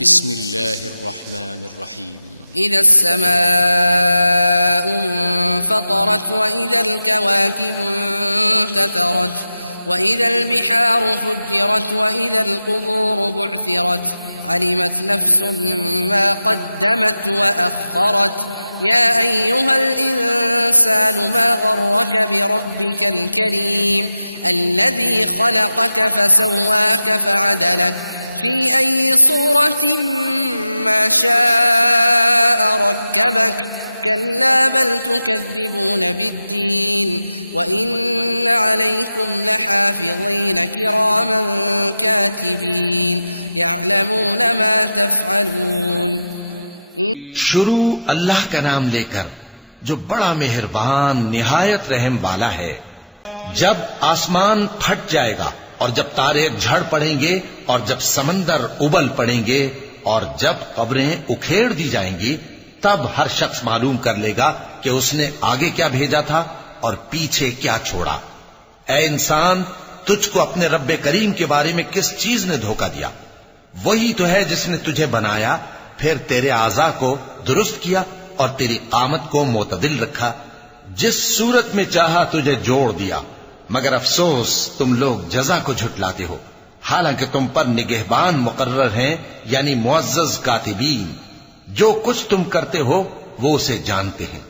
بسم الله الرحمن الرحيم إذا السماء انفطرت وإذا الكواكب انتثرت وإذا البحار فجرت وإذا القبور بعثرت علمت نفس ما قدمت وأخرت يا أيها الإنسان ما غرك بربك الكريم الذي خلقك فسواك فعدلك في أي صورة ما شاء ركبك كلا بل تكذبون بالدين وإن عليكم لحافظين كراما كاتبين يعلمون ما تفعلون. شروع اللہ کا نام لے کر جو بڑا مہربان نہایت رحم والا ہے. جب آسمان پھٹ جائے گا اور جب تارے جھڑ پڑیں گے اور جب سمندر ابل پڑیں گے اور جب قبریں اکھیڑ دی جائیں گی تب ہر شخص معلوم کر لے گا کہ اس نے آگے کیا بھیجا تھا اور پیچھے کیا چھوڑا. اے انسان، تجھ کو اپنے رب کریم کے بارے میں کس چیز نے دھوکہ دیا؟ وہی تو ہے جس نے تجھے بنایا، پھر تیرے اعضاء کو درست کیا اور تیری قامت کو معتدل رکھا، جس صورت میں چاہا تجھے جوڑ دیا. مگر افسوس تم لوگ جزا کو جھٹلاتے ہو، حالانکہ تم پر نگہبان مقرر ہیں، یعنی معزز کاتبین. جو کچھ تم کرتے ہو وہ اسے جانتے ہیں.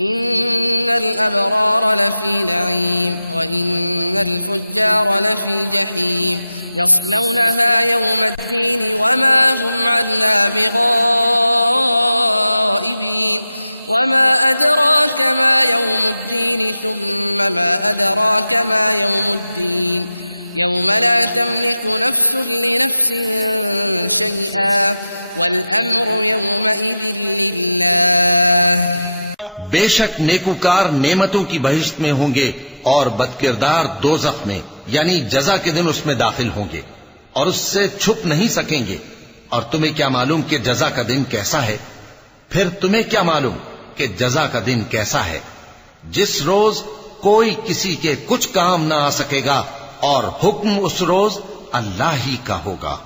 إن الأبرار لفي نعيم وإن الفجار لفي جحيم يصلونها يوم الدين وما هم عنها بغائبين. وما أدراك ما يوم الدين ثم ما أدراك ما يوم الدين يوم لا تملك نفس لنفس شيئا والأمر يومئذ لله. بے شک نیکوکار نعمتوں کی بہشت میں ہوں گے اور بدکردار دوزخ میں، یعنی جزا کے دن اس میں داخل ہوں گے اور اس سے چھپ نہیں سکیں گے. اور تمہیں کیا معلوم کہ جزا کا دن کیسا ہے؟ پھر تمہیں کیا معلوم کہ جزا کا دن کیسا ہے؟ جس روز کوئی کسی کے کچھ کام نہ آ سکے گا اور حکم اس روز اللہ ہی کا ہوگا.